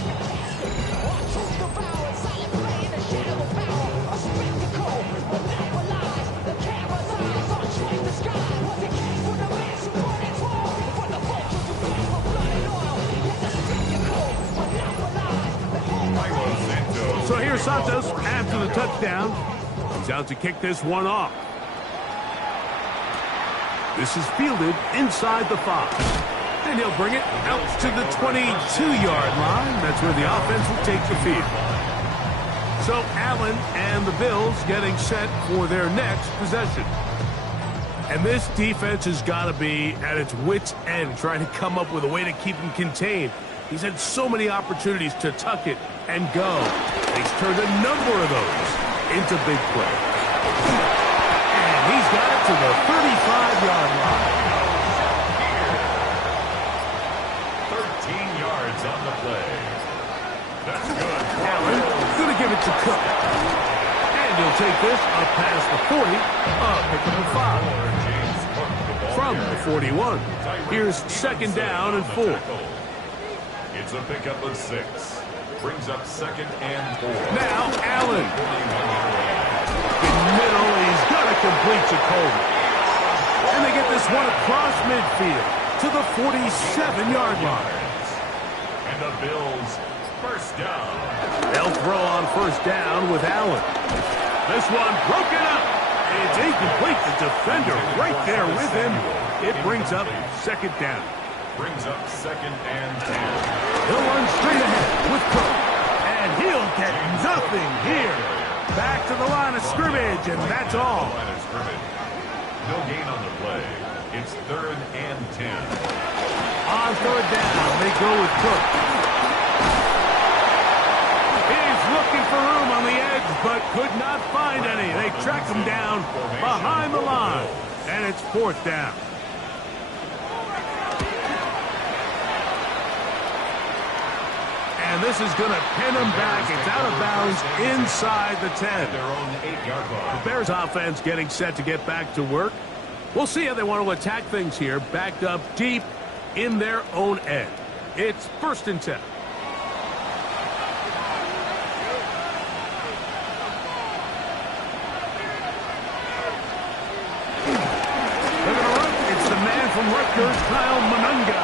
So here's Santos after the touchdown. He's out to kick this one off. This is fielded inside the 5. And he'll bring it out to the 22-yard line. That's where the offense will take the field. So Allen and the Bills getting set for their next possession. And this defense has got to be at its wits' end, trying to come up with a way to keep him contained. He's had so many opportunities to tuck it and go. He's turned a number of those into big plays. And he's got it to the 35-yard line. 13 yards on the play. That's good. Allen going to give it to Cook. And he'll take this up past the 40, pick up the 5. From the 41. Here's 2nd down and 4. It's a pickup of 6. Brings up 2nd and 4. Now Allen. In the middle, he's got to complete to Coleman. And they get this one across midfield to the 47-yard line. And the Bills 1st down. They'll throw on 1st down with Allen. This one broken up. It's incomplete. The defender right there with him. It brings up 2nd down. Brings up 2nd and 10. He'll run straight ahead with Cook. And he'll get nothing here. Back to the line of scrimmage, and that's all. Line of scrimmage. No gain on the play. It's 3rd and 10. On 3rd down, they go with Cook. He's looking for room on the edge, but could not find any. They track him down behind the line, and it's 4th down. And this is going to pin him back. It's out of bounds inside the 10. Their own 8-yard line. The Bears offense getting set to get back to work. We'll see how they want to attack things here, backed up deep in their own end. It's 1st and 10. They're going to run. It's the man from Rutgers, Kyle Monunga.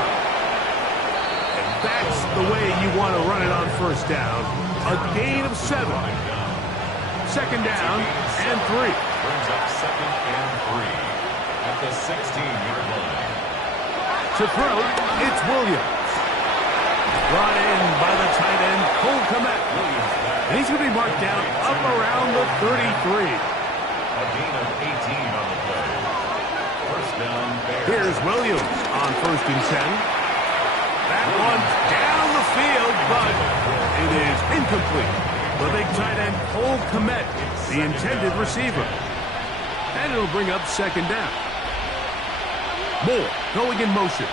That's the way you want to run it on 1st down. A gain of 7. 2nd down and 3. Brings up 2nd and 3 at the 16-yard line. To throw, it's Williams. Brought in by the tight end, Cole Kmet. And he's going to be marked down up around the 33. A gain of 18 on the play. 1st down, Bears. Here's Williams on 1st and 10. That one down the field, but it is incomplete. The big tight end, Cole Kmet, the intended receiver. And it'll bring up 2nd down. Moore going in motion.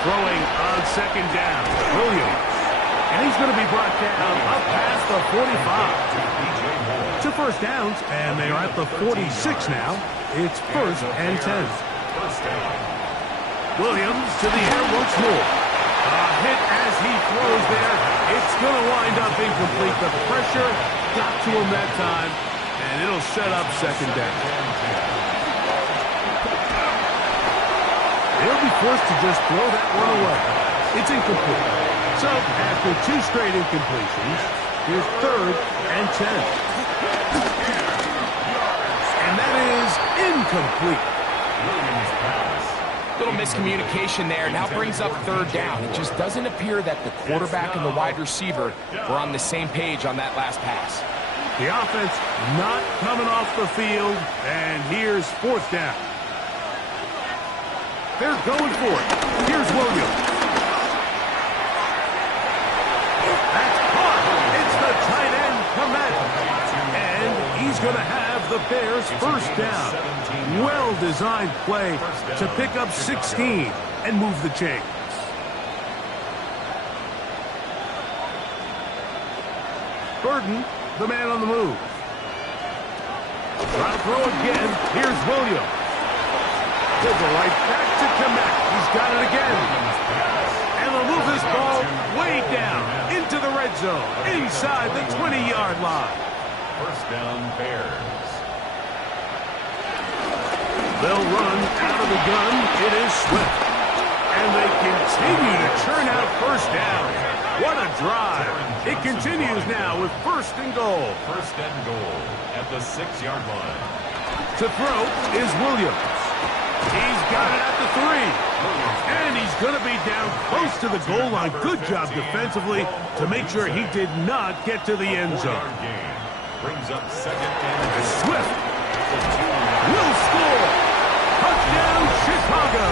Throwing on 2nd down, Williams. And he's going to be brought down up past the 45. To 1st downs, and they are at the 46 now. It's 1st and 10. 1st down. Williams to the air once more. A hit as he throws there. It's going to wind up incomplete. The pressure got to him that time, and it'll set up 2nd down. They'll be forced to just throw that one away. It's incomplete. So, after 2 straight incompletions, here's 3rd and 10. And that is incomplete. Williams pass. Little miscommunication there. Now brings up 3rd down. It just doesn't appear that the quarterback and the wide receiver were on the same page on that last pass. The offense not coming off the field, and here's 4th down. They're going for it. Here's Williams. That's caught. It's the tight end, Kmet. And he's going to have the Bears 1st down. Well-designed play to pick up 16 and move the chains. Burden, the man on the move. Try to throw again. Here's Williams. He'll go right back to Kmet. He's got it again. And they'll move this ball way down into the red zone, inside the 20-yard line. 1st down, Bears. They'll run out of the gun. It is Swift. And they continue to churn out 1st down. What a drive. It continues now with 1st and goal. 1st and goal at the 6-yard line. To throw is Williams. He's got it at the 3. And he's going to be down close to the goal line. Good job defensively to make sure he did not get to the end zone. Brings up 2nd and Swift will score. Touchdown, Chicago.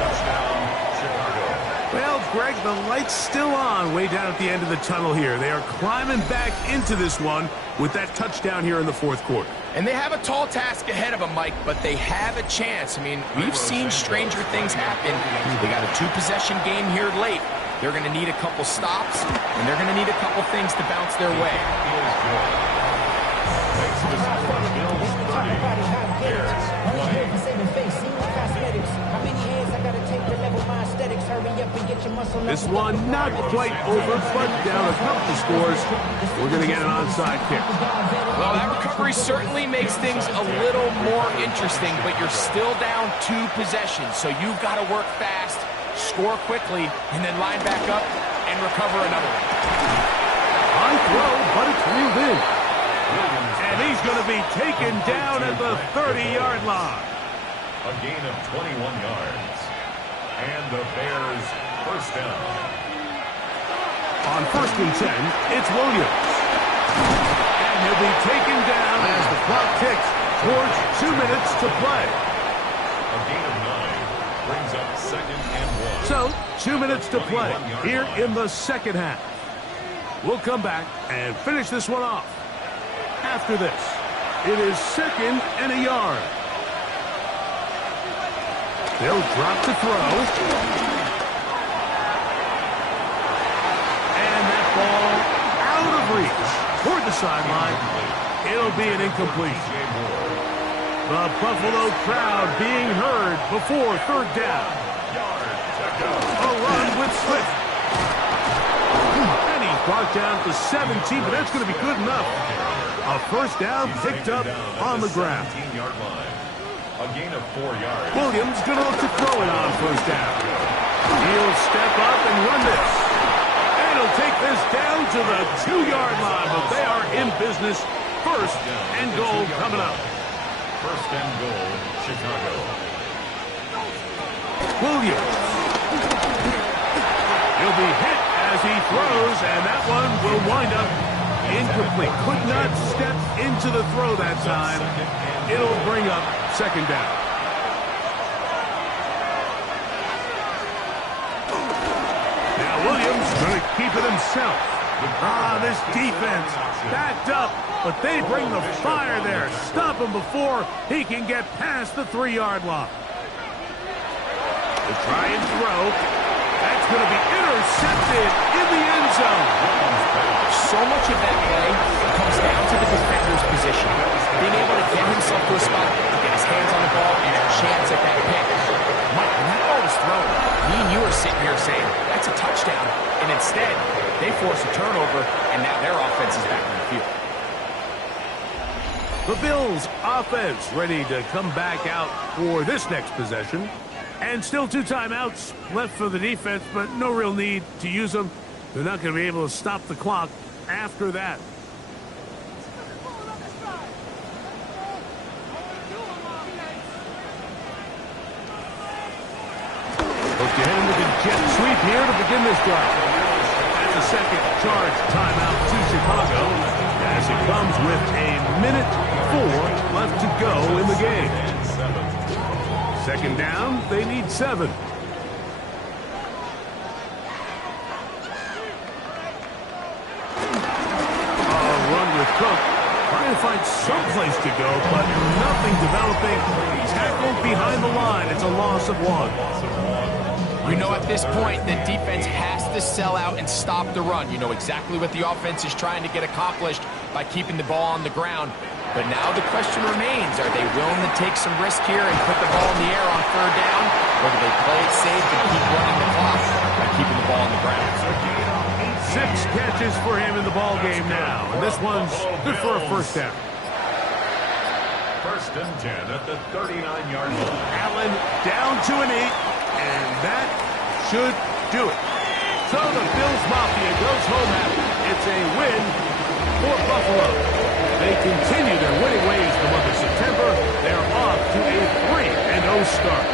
touchdown, Chicago. Well, Greg, the light's still on way down at the end of the tunnel here. They are climbing back into this one with that touchdown here in the 4th quarter. And they have a tall task ahead of them, Mike, but they have a chance. I mean, we've seen stranger things happen. They got a 2-possession game here late. They're going to need a couple stops, and they're going to need a couple things to bounce their way. Thanks to the Bills 30. Bears 20. This one not quite over, but down a couple scores. We're going to get an onside kick. Well, that recovery certainly makes things a little more interesting, but you're still down 2 possessions, so you've got to work fast, score quickly, and then line back up and recover another one. High throw, but it's reeled in. And he's going to be taken down at the 30-yard line. A gain of 21 yards. And the Bears 1st down. On 1st and 10, it's Williams. And he'll be taken down as the clock ticks towards 2 minutes to play. A gain of 9 brings up 2nd and 1. So, 2 minutes to play here in the second half. We'll come back and finish this one off. After this, it is 2nd and a yard. They'll drop to throw. And that ball out of reach toward the sideline. It'll be an incomplete. The Buffalo crowd being heard before 3rd down. A run with Swift. And he's brought down to 17, but that's going to be good enough. A 1st down picked up on the ground. A gain of 4 yards. Williams going to look to throw it on 1st down. He'll step up and run this. And he'll take this down to the 2-yard line, but they are in business. 1st and goal coming up. 1st and goal, Chicago. Williams. He'll be hit as he throws, and that one will wind up incomplete. Could not step into the throw that time. It'll bring up 2nd down. Now Williams going to keep it himself. This defense backed up, but they bring the fire there. Stop him before he can get past the 3-yard line. To try and throw. That's going to be intercepted in the end zone. So much of that play comes down to the defender's position. Being able to get himself to a spot, get his hands on the ball, and a chance at that pick. Mike, when that ball was thrown, me and you are sitting here saying, that's a touchdown. And instead, they force a turnover, and now their offense is back on the field. The Bills' offense ready to come back out for this next possession. And still 2 timeouts left for the defense, but no real need to use them. They're not going to be able to stop the clock after that. Look to head into the jet sweep here to begin this drive. That's a 2nd charge timeout to Chicago as it comes with a minute 4 left to go in the game. 2nd down, they need 7. Cook trying to find some place to go, but nothing developing. Tackled behind the line. It's a loss of 1. You know, at this point, the defense has to sell out and stop the run. You know exactly what the offense is trying to get accomplished by keeping the ball on the ground. But now the question remains, are they willing to take some risk here and put the ball in the air on 3rd down? Or do they play it safe and keep running the clock by keeping the ball on the ground? 6 catches for him in the ball game now. And this one's good for a 1st down. 1st and 10 at the 39-yard line. Allen down to an 8, and that should do it. So the Bills Mafia goes home happy. It's a win for Buffalo. They continue their winning ways in the month of September. They're off to a 3-0 start.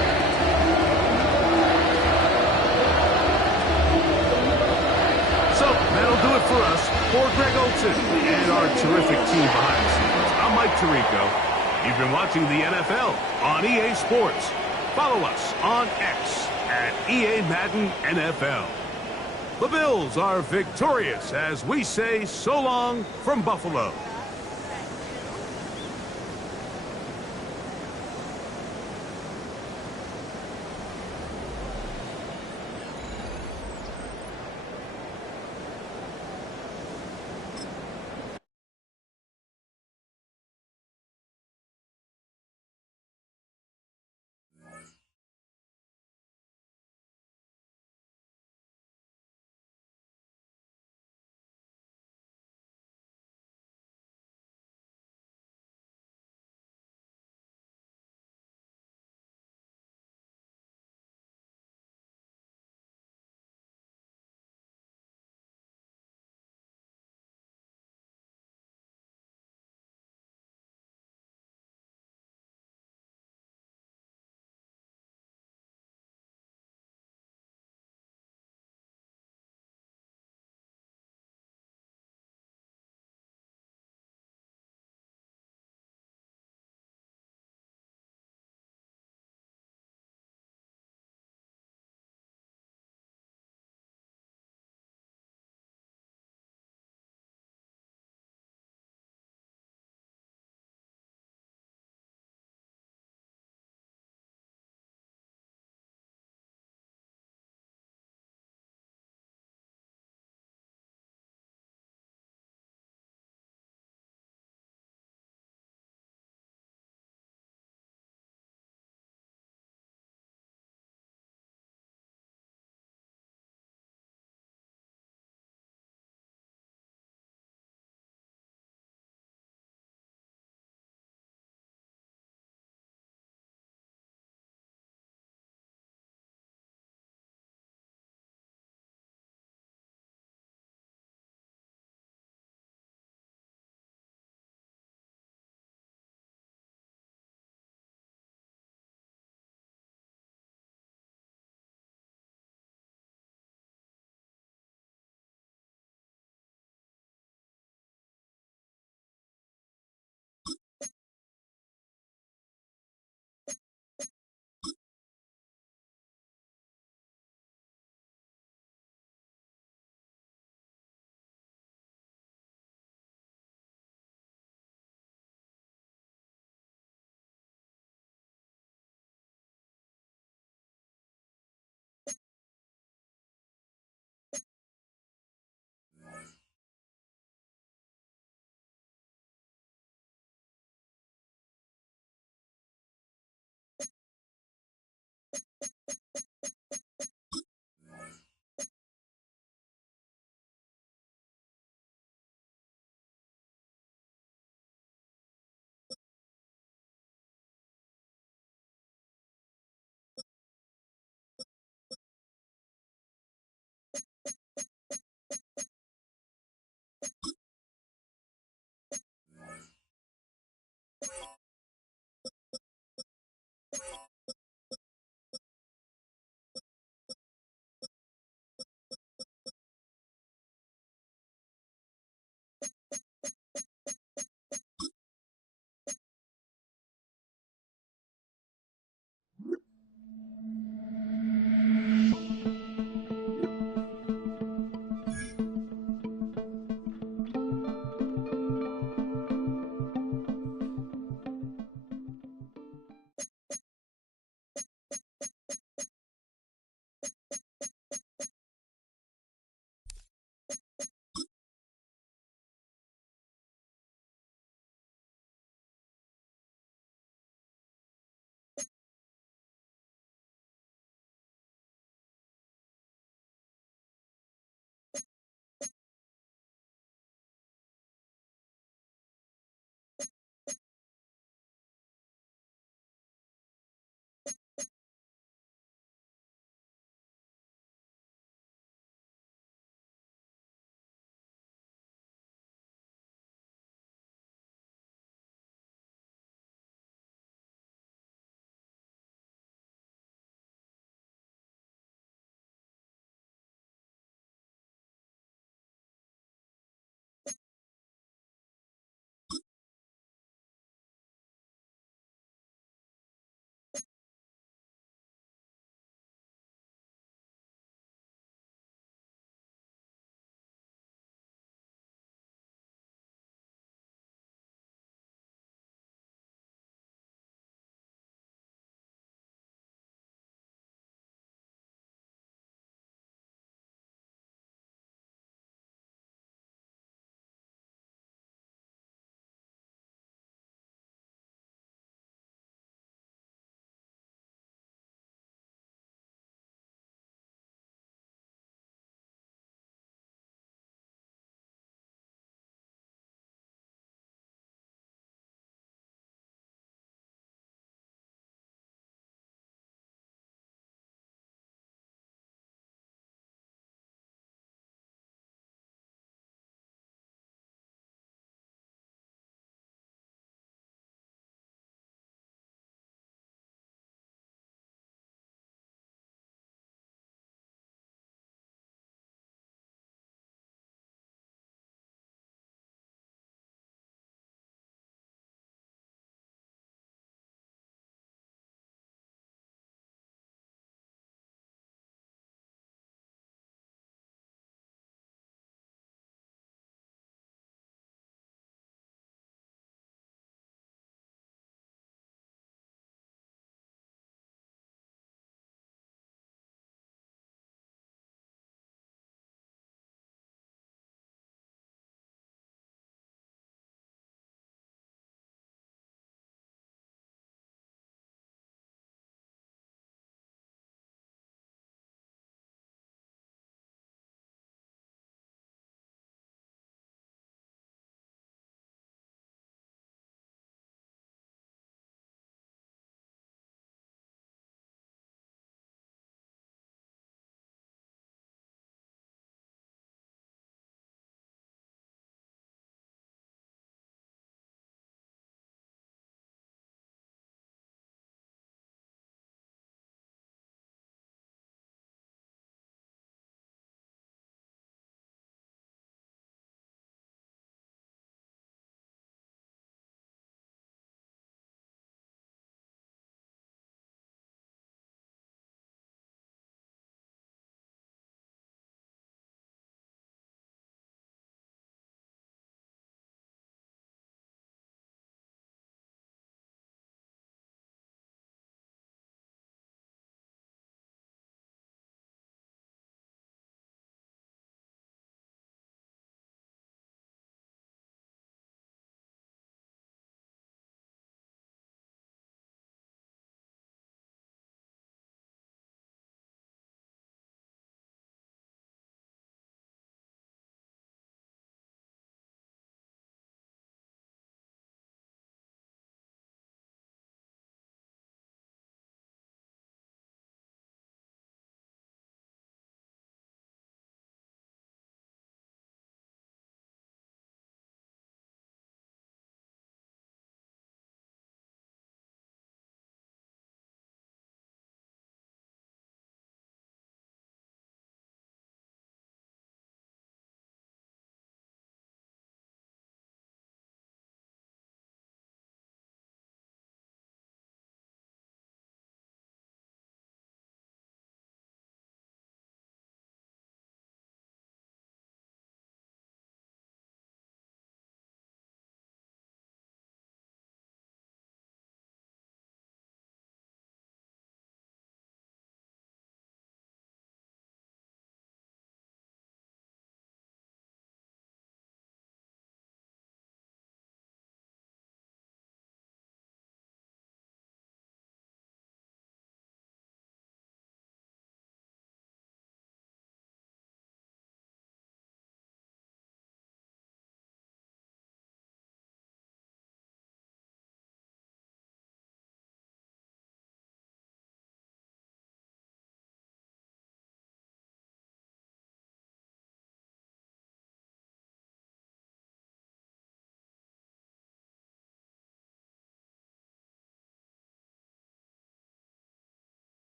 So that'll do it for us. For Greg Olson and our terrific team behind the scenes, I'm Mike Tirico. You've been watching the NFL on EA Sports. Follow us on X at EA Madden NFL. The Bills are victorious as we say so long from Buffalo.